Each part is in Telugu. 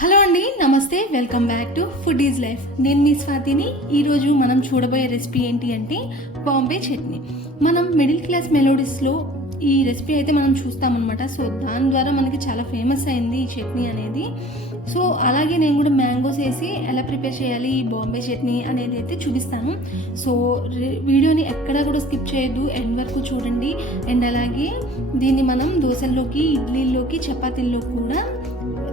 హలో అండి, నమస్తే. Welcome back to food is life. నేను మీ స్వాతిని. ఈరోజు మనం చూడబోయే రెసిపీ ఏంటి అంటే బాంబే చట్నీ. మనం మిడిల్ క్లాస్ మెలోడీస్లో ఈ రెసిపీ అయితే మనం చూస్తామన్నమాట. సో దాని ద్వారా మనకి చాలా ఫేమస్ అయింది ఈ చట్నీ అనేది. సో అలాగే నేను కూడా మ్యాంగోస్ వేసి ఎలా ప్రిపేర్ చేయాలి ఈ బాంబే చట్నీ అనేది అయితే చూపిస్తాను. సో వీడియోని ఎక్కడా కూడా స్కిప్ చేయొద్దు, ఎండ్ వరకు చూడండి. అండ్ అలాగే దీన్ని మనం దోశల్లోకి, ఇడ్లీల్లోకి, చపాతీల్లో కూడా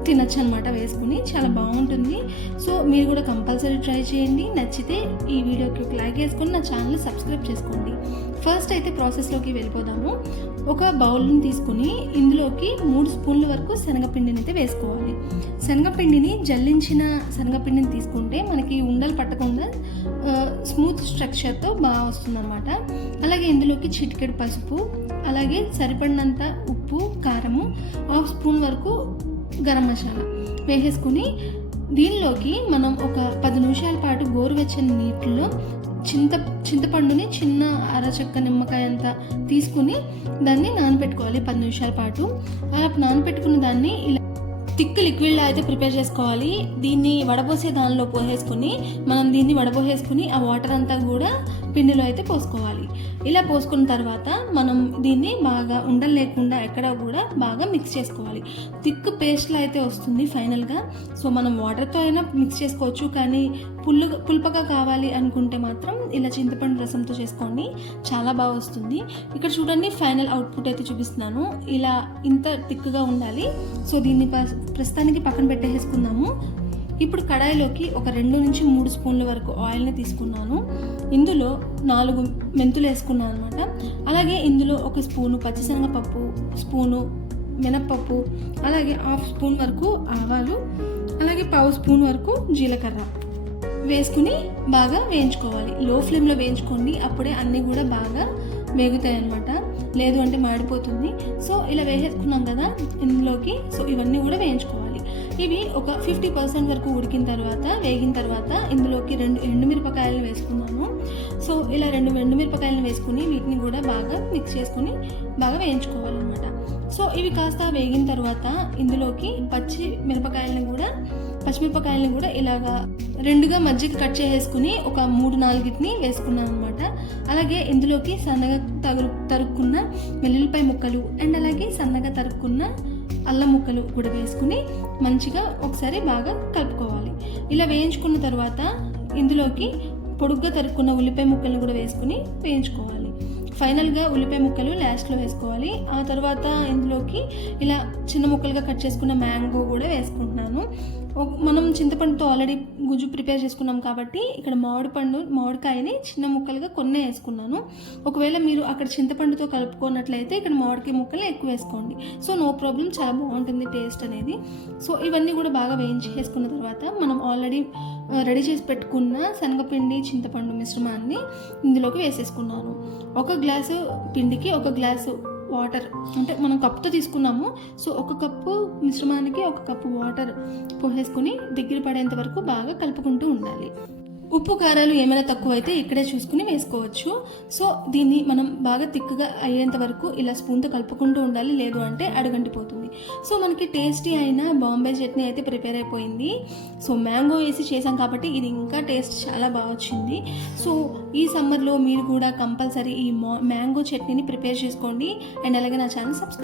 తినచ్చు అనమాట వేసుకుని. చాలా బాగుంటుంది. సో మీరు కూడా కంపల్సరీ ట్రై చేయండి. నచ్చితే ఈ వీడియోకి ఒక లైక్ వేసుకొని నా ఛానల్ సబ్స్క్రైబ్ చేసుకోండి. ఫస్ట్ అయితే ప్రాసెస్లోకి వెళ్ళిపోదాము. ఒక బౌల్ని తీసుకుని ఇందులోకి 3 స్పూన్ల వరకు శనగపిండిని అయితే వేసుకోవాలి. శనగపిండిని జల్లించిన శనగపిండిని తీసుకుంటే మనకి ఉండలు పట్టకుండా స్మూత్ స్ట్రక్చర్తో బాగా వస్తుందన్నమాట. అలాగే ఇందులోకి చిటికెడు పసుపు, అలాగే సరిపడినంత ఉప్పు, కారము, 1/2 స్పూన్ వరకు గరం మసాలా వేసేసుకుని దీనిలోకి మనం ఒక 10 నిమిషాల పాటు గోరువెచ్చని నీటిలో చింతపండుని చిన్న అరచెక్క నిమ్మకాయ అంతా తీసుకుని దాన్ని నానబెట్టుకోవాలి 10 నిమిషాల పాటు. అలా నానబెట్టుకున్న దాన్ని ఇలా థిక్ లిక్విడ్లో అయితే ప్రిపేర్ చేసుకోవాలి. దీన్ని వడపోసే దానిలో పోసేసుకుని మనం దీన్ని వడపోసేసుకుని ఆ వాటర్ అంతా కూడా పిండిలో అయితే పోసుకోవాలి. ఇలా పోసుకున్న తర్వాత మనం దీన్ని బాగా ఉండలు లేకుండా ఎక్కడ కూడా బాగా మిక్స్ చేసుకోవాలి. థిక్ పేస్ట్లో అయితే వస్తుంది ఫైనల్గా. సో మనం వాటర్తో అయినా మిక్స్ చేసుకోవచ్చు, కానీ పుల్పగా కావాలి అనుకుంటే మాత్రం ఇలా చింతపండు రసంతో చేసుకోండి, చాలా బాగా వస్తుంది. ఇక్కడ చూడండి, ఫైనల్ అవుట్పుట్ అయితే చూపిస్తున్నాను. ఇలా ఇంత థిక్గా ఉండాలి. సో దీన్ని ప్రస్తుతానికి పక్కన పెట్టేసుకుందాము. ఇప్పుడు కడాయిలోకి ఒక 2 నుంచి 3 స్పూన్ల వరకు ఆయిల్ని తీసుకున్నాను. ఇందులో 4 మెంతులు వేసుకున్నాను అనమాట. అలాగే ఇందులో 1 స్పూను పచ్చిశనగపప్పు, స్పూను మినప్పప్పు, అలాగే 1/2 స్పూన్ వరకు ఆవాలు, అలాగే 1/2 స్పూన్ వరకు జీలకర్ర వేసుకుని బాగా వేయించుకోవాలి. లో ఫ్లేమ్లో వేయించుకోండి, అప్పుడే అన్నీ కూడా బాగా వేగుతాయి అన్నమాట, లేదు అంటే మాడిపోతుంది. సో ఇలా వేసేసుకున్నాం కదా ఇందులోకి. సో ఇవన్నీ కూడా వేయించుకోవాలి. ఇవి ఒక 50% వరకు ఉడికిన తర్వాత, వేగిన తర్వాత ఇందులోకి 2 ఎండుమిరపకాయలను వేసుకున్నాను. సో ఇలా 2 ఎండుమిరపకాయలను వేసుకుని వీటిని కూడా బాగా మిక్స్ చేసుకుని బాగా వేయించుకోవాలన్నమాట. సో ఇవి కాస్త వేగిన తర్వాత ఇందులోకి పచ్చిమిరపకాయలను కూడా ఇలాగా 2గా మధ్యకి కట్ చేసేసుకుని ఒక 3-4 వేసుకున్నాను అనమాట. అలాగే ఇందులోకి సన్నగా తరుక్కున్న వెల్లుల్లిపాయ ముక్కలు అండ్ అలాగే సన్నగా తరుక్కున్న అల్లం ముక్కలు కూడా వేసుకుని మంచిగా ఒకసారి బాగా కలుపుకోవాలి. ఇలా వేయించుకున్న తర్వాత ఇందులోకి పొడుగ్గా తరుక్కున్న ఉల్లిపాయ ముక్కలను కూడా వేసుకుని వేయించుకోవాలి. ఫైనల్గా ఉల్లిపాయ ముక్కలు లాస్ట్లో వేసుకోవాలి. ఆ తర్వాత ఇందులోకి ఇలా చిన్న ముక్కలుగా కట్ చేసుకున్న మ్యాంగో కూడా వేసుకుంటున్నాను. మనం చింతపండుతో ఆల్రెడీ గుజ్జు ప్రిపేర్ చేసుకున్నాం కాబట్టి ఇక్కడ మామిడికాయని చిన్న ముక్కలుగా కొన్ని వేసుకున్నాను. ఒకవేళ మీరు అక్కడ చింతపండుతో కలుపుకున్నట్లయితే ఇక్కడ మామిడికాయ ముక్కలు ఎక్కువ వేసుకోండి. సో నో ప్రాబ్లం, చాలా బాగుంటుంది టేస్ట్ అనేది. సో ఇవన్నీ కూడా బాగా వేసుకున్న తర్వాత మనం ఆల్రెడీ రెడీ చేసి పెట్టుకున్న శనగపిండి, చింతపండు మిశ్రమాన్ని ఇందులోకి వేసేసుకున్నాను. 1 గ్లాసు పిండికి 1 గ్లాసు వాటర్, అంటే మనం కప్పుతో తీసుకున్నాము. సో 1 కప్పు మిశ్రమానికి 1 కప్పు వాటర్ పోసేసుకుని దగ్గర పడేంత వరకు బాగా కలుపుకుంటూ ఉండాలి. ఉప్పు కారాలు ఏమైనా తక్కువైతే ఇక్కడే చూసుకుని వేసుకోవచ్చు. సో దీన్ని మనం బాగా థిక్గా అయ్యేంత వరకు ఇలా స్పూన్తో కలుపుకుంటూ ఉండాలి, లేదు అంటే అడుగంటిపోతుంది. సో మనకి టేస్టీ అయిన బాంబే చట్నీ అయితే ప్రిపేర్ అయిపోయింది. సో మ్యాంగో వేసి చేసాం కాబట్టి ఇది ఇంకా టేస్ట్ చాలా బాగా వచ్చింది. సో ఈ సమ్మర్లో మీరు కూడా కంపల్సరీ ఈ మ్యాంగో చట్నీని ప్రిపేర్ చేసుకోండి. అండ్ అలాగే నా ఛానల్ సబ్స్క్రైబ్